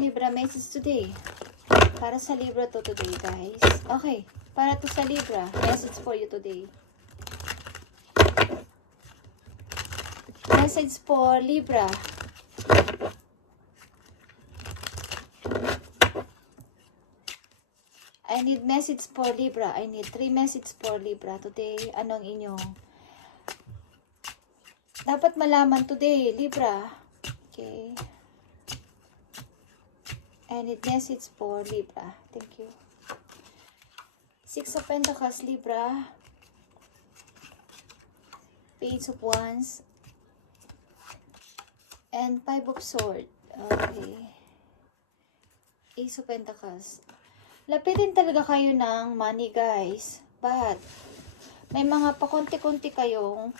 Libra, message today. Para sa Libra to today, guys. Okay. Para to sa Libra. Message for you today. Message for Libra. I need message for Libra. I need 3 message for Libra today. Anong inyong dapat malaman today, Libra? Okay. I need message for Libra. Thank you. 6 of Pentacles, Libra. Page of Wands. And 5 of Swords. Okay. Ace of Pentacles. Lapitin talaga kayo ng money, guys. But, may mga pakunti-kunti kayong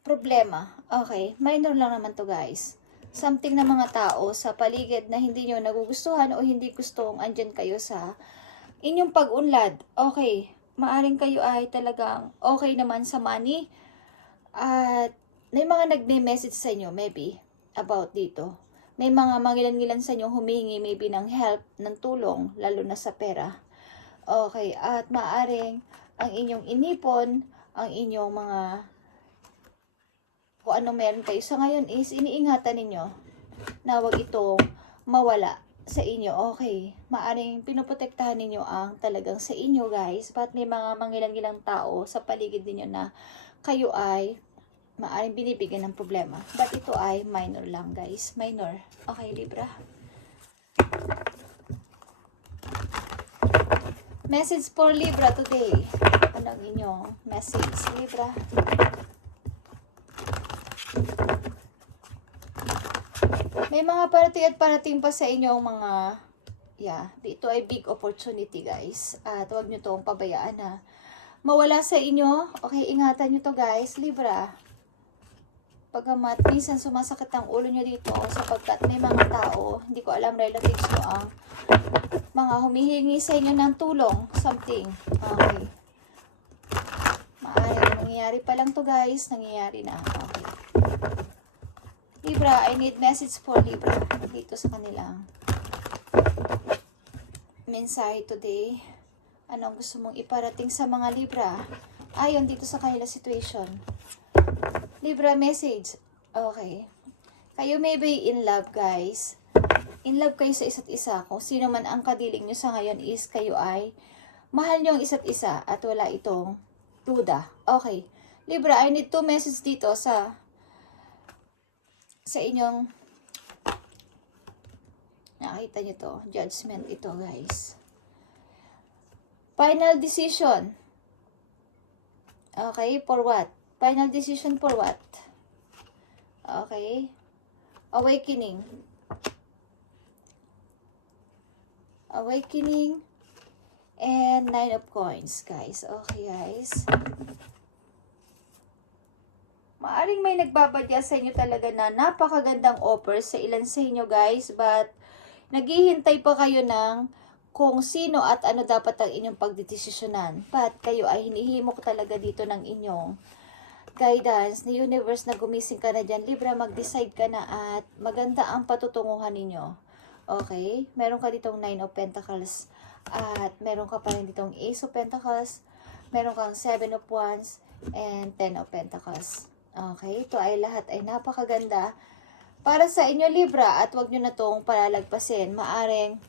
problema. Okay. Minor lang naman to, guys. Something na mga tao sa paligid na hindi nyo nagugustuhan o hindi gustong andyan kayo sa inyong pag-unlad. Okay. Maaring kayo ay talagang okay naman sa money. At may mga nagme-message sa inyo, maybe, about dito. May mga mangilan-ngilan sa inyo humingi maybe ng help, ng tulong, lalo na sa pera. Okay, at maaring ang inyong inipon, ang inyong mga kung ano meron kayo sa ngayon is iniingatan ninyo na wag itong mawala sa inyo. Okay, maaring pinoprotektahan ninyo ang talagang sa inyo, guys. But may mga mangilan-ngilang tao sa paligid ninyo na kayo ay maaring binibigyan ng problema. But ito ay minor lang, guys. Minor. Okay, Libra. Message for Libra today. Anong inyong message, Libra? May mga parating at parating pa sa inyong mga ito ay big opportunity, guys. At huwag nyo itong pabayaan na mawala sa inyo. Okay, ingatan nyo to, guys, Libra. Pagamat minsan sumasakit ang ulo nyo dito sapagkat may mga tao, hindi ko alam relatives nyo ang mga humihingi sa inyo ng tulong, something. Okay. Maaaring nangyayari pa lang to, guys. Nangyayari na. Okay. Libra, I need message for Libra dito sa kanilang mensahe today. Anong gusto mong iparating sa mga Libra ayon dito sa kanila situation? Libra, message. Okay. Kayo may be in love, guys. In love kayo sa isa't isa. Kung sino man ang kadiling nyo sa ngayon is kayo ay mahal nyo ang isa't isa at wala itong duda. Okay. Libra, I need 2 message dito sa inyong nakita nyo to. Judgment ito, guys. Final decision. Okay, for what? Final decision for what? Okay. Awakening. Awakening. And 9 of Coins, guys. Okay, guys. Maaring may nagbabadya sa inyo talaga na napakagandang offer sa ilan sa inyo, guys. But, naghihintay pa kayo ng kung sino at ano dapat ang inyong pagdidesisyonan. But, kayo ay hinihimok talaga dito ng inyong guidance ni universe na gumising ka na dyan. Libra, mag-decide ka na at maganda ang patutunguhan ninyo. Okay? Meron ka ditong 9 of Pentacles at meron ka pa rin ditong Ace of Pentacles. Meron kang 7 of Wands and 10 of Pentacles. Okay? Ito ay lahat ay napakaganda para sa inyo, Libra, at wag nyo na itong palalagpasin. Maaring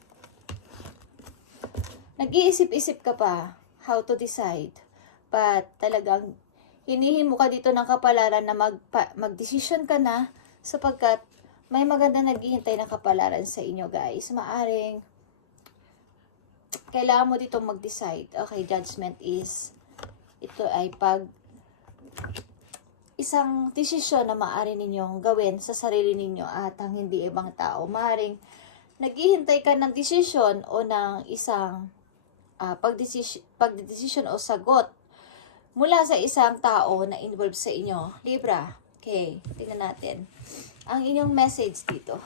nag-iisip-isip ka pa how to decide. But talagang hinihimo ka dito ng kapalaran na mag-decision ka na sapagkat may maganda naghihintay na kapalaran sa inyo, guys. Maaring kailangan mo dito mag-decide. Okay, judgment is ito ay isang desisyon na maaari ninyong gawin sa sarili ninyo at ang hindi ibang tao. Maaring naghihintay ka ng desisyon o ng isang pagdesisyon o sagot mula sa isang tao na involved sa inyo. Libra. Okay, tingnan natin ang inyong message dito.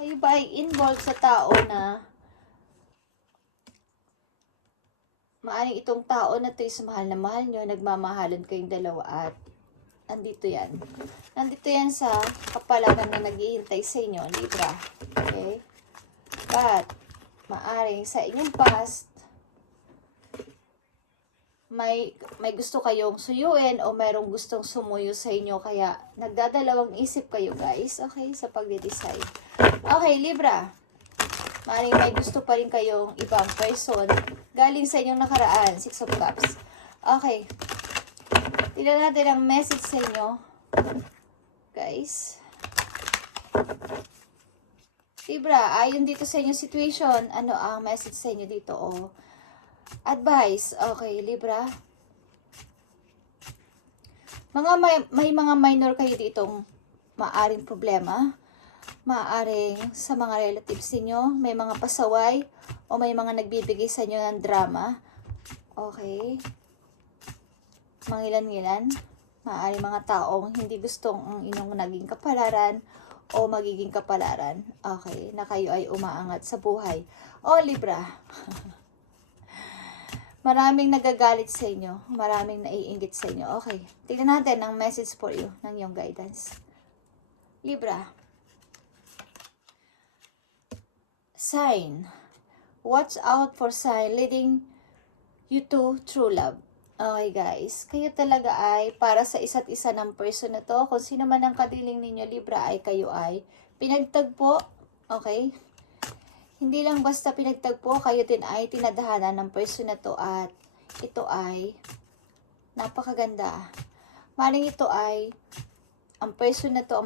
Kayo ba ay involved sa tao na maaring itong tao na to is mahal na mahal nyo, nagmamahalan kayong dalawa at Nandito yan. Nandito yan sa kapalaran na naghihintay sa inyo, Libra. Okay? But, maaring sa inyong past, may gusto kayong suyuin o mayroong gustong sumuyo sa inyo, kaya nagdadalawang isip kayo, guys, okay, sa pagde-decide. Okay, Libra, maaaring may gusto pa rin kayong ibang person galing sa inyong nakaraan. 6 of Cups. Okay, tignan natin ang message sa inyo, guys. Libra, ayon dito sa inyong situation, ano ang message sa inyo dito? Advice. Okay, Libra. May mga minor kayo ditong maaring problema. Maaring sa mga relatives niyo, may mga pasaway o may mga nagbibigay sa inyo ng drama. Okay. Mangilan-ngilan. Maaring mga taong hindi gustong ang inyong naging kapalaran o magiging kapalaran. Okay, na kayo ay umaangat sa buhay. Libra. Maraming nagagalit sa inyo. Maraming naiinggit sa inyo. Okay. Tignan natin ang message for you ng iyong guidance. Libra. Sign. Watch out for sign leading you to true love. Okay, guys. Kayo talaga ay para sa isa't isa ng person na to. Kung sino man ang kadiling ninyo, Libra, ay kayo ay pinagtagpo. Okay? Hindi lang basta pinagtagpo, kayo din ay tinadhana ng person na to at ito ay napakaganda. Maring ito ay ang person na to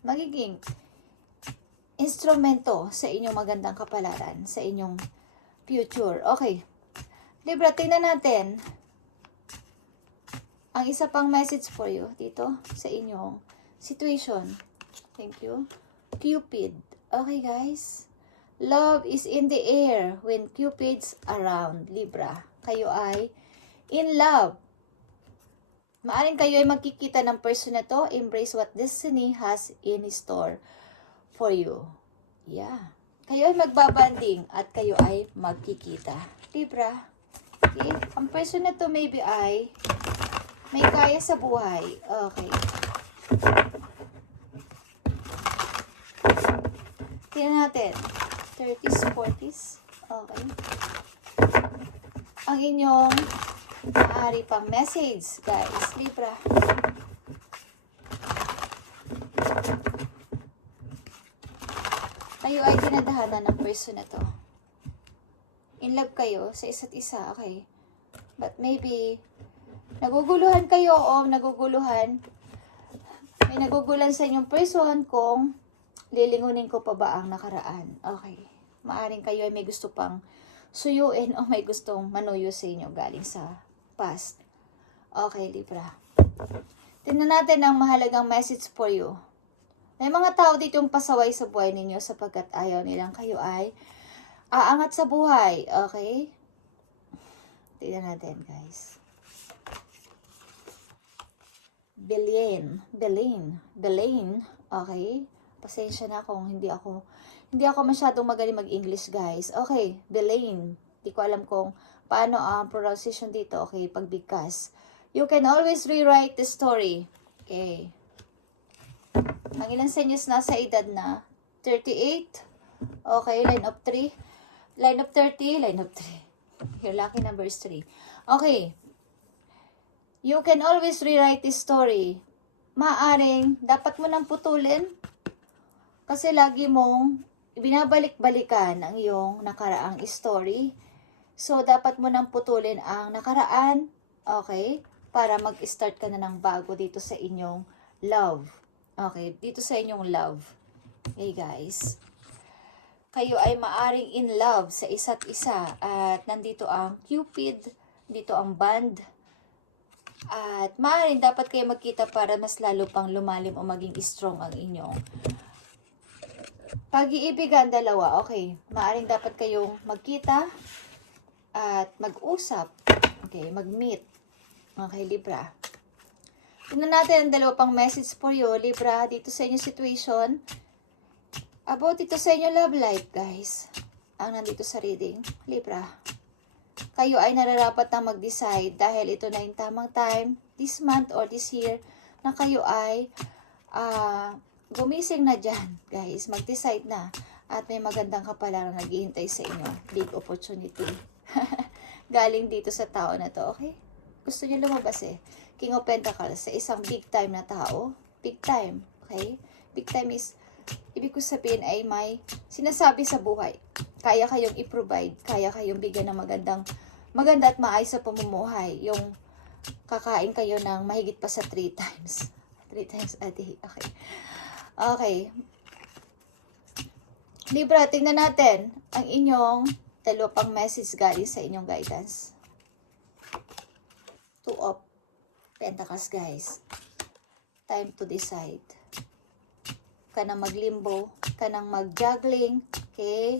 magiging instrumento sa inyong magandang kapalaran, sa inyong future. Okay. Libra, tingnan natin ang isa pang message for you dito sa inyong situation. Thank you. Cupid. Okay, guys. Love is in the air when Cupid's around, Libra. Kayo ay in love. Maaring kayo ay magkikita ng person na to. Embrace what destiny has in store for you. Yeah. Kayo ay magbabanding at kayo ay magkikita. Libra. Okay. Ang person na to maybe ay may kaya sa buhay. Okay. Tingnan natin. 30s, 40s. Okay. Ang inyong maaari pang message, guys. Libra. Kayo ay dinadaanan ng person na to. In love kayo sa isa't isa, okay? But maybe, naguguluhan kayo o naguguluhan. May naguguluhan sa inyong person kung lilingunin ko pa ba ang nakaraan. Okay. Maaring kayo ay may gusto pang suyuin o may gustong manuyo sa inyo galing sa past. Okay, Libra. Tingnan natin ang mahalagang message for you. May mga tao dito yung pasaway sa buhay ninyo sapagkat ayaw nilang kayo ay aangat sa buhay. Okay? Tingnan natin, guys. Belen. Okay? Pasensya na kung hindi ako masyadong magaling mag-English, guys. Okay, Belen. Hindi ko alam kung paano ang pronunciation dito. Okay, pagbigkas. You can always rewrite the story. Okay. Ang ilan sa inyo nasa edad na 38. Okay, line of 3. Line of 30, line of 3. Your lucky number is 3. Okay. You can always rewrite the story. Maaring, dapat mo nang putulin. Kasi lagi mong binabalik-balikan ang iyong nakaraang story. So, dapat mo nang putulin ang nakaraan, okay? Para mag-start ka na ng bago dito sa inyong love. Okay, dito sa inyong love. Okay, guys. Kayo ay maaring in love sa isa't isa. At nandito ang Cupid, dito ang band. At maaring dapat kayo magkita para mas lalo pang lumalim o maging strong ang inyong pag-iibigan, dalawa. Okay. Maaring dapat kayong magkita at mag-usap. Okay, mag-meet. Okay, Libra. Tingnan natin ang dalawa pang message for you, Libra, dito sa inyong situation. About dito sa inyong love life, guys. Ang nandito sa reading, Libra. Kayo ay nararapat na mag-decide dahil ito na yung tamang time, this month or this year, na kayo ay gumising na dyan, guys. Mag-decide na. At may magandang kapalaran na naghihintay sa inyo. Big opportunity. Galing dito sa tao na to, okay? Gusto niyo lumabas eh. King of Pentacles, sa isang big time na tao. Big time, okay? Big time is, ibig ko sabihin ay may sinasabi sa buhay. Kaya kayong i-provide, kaya kayong bigyan ng maganda at maayos sa pamumuhay. Yung kakain kayo ng mahigit pa sa 3 times. 3 times a day, okay. Okay. Libra, tingnan natin ang inyong dalawa pang message galing sa inyong guidance. 2 of Pentacles, guys. Time to decide. Ka nang maglimbo, ka nang mag-juggling, okay?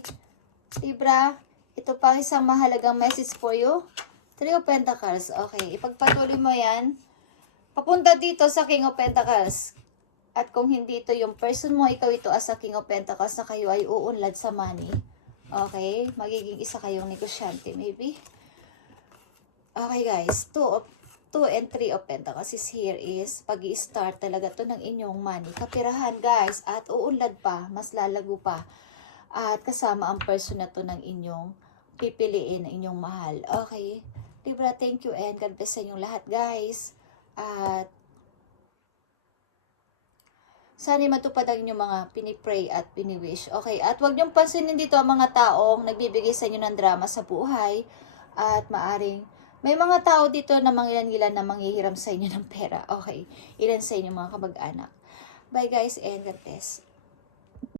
Libra, ito pa isang mahalagang message for you. 3 of Pentacles, okay. Ipagpatuloy mo yan. Papunta dito sa King of Pentacles. At kung hindi ito yung person mo, ikaw ito as a King of Pentacles na kayo ay uunlad sa money. Okay? Magiging isa kayong negosyante, maybe. Okay, guys. 2 and 3 of Pentacles is here is pag-i-start talaga to ng inyong money. Kapirahan, guys. At uunlad pa. Mas lalago pa. At kasama ang person na to ng inyong pipiliin na inyong mahal. Okay? Libra, thank you and God bless sa inyong lahat, guys. At sana matupad ang inyong mga pinipray at piniwish. Okay, at huwag niyong pansinin dito ang mga taong nagbibigay sa inyo ng drama sa buhay. At maaring may mga tao dito na mangilan-ngilan na manghihiram sa inyo ng pera. Okay, ilan sa inyo mga kamag-anak. Bye guys and God bless.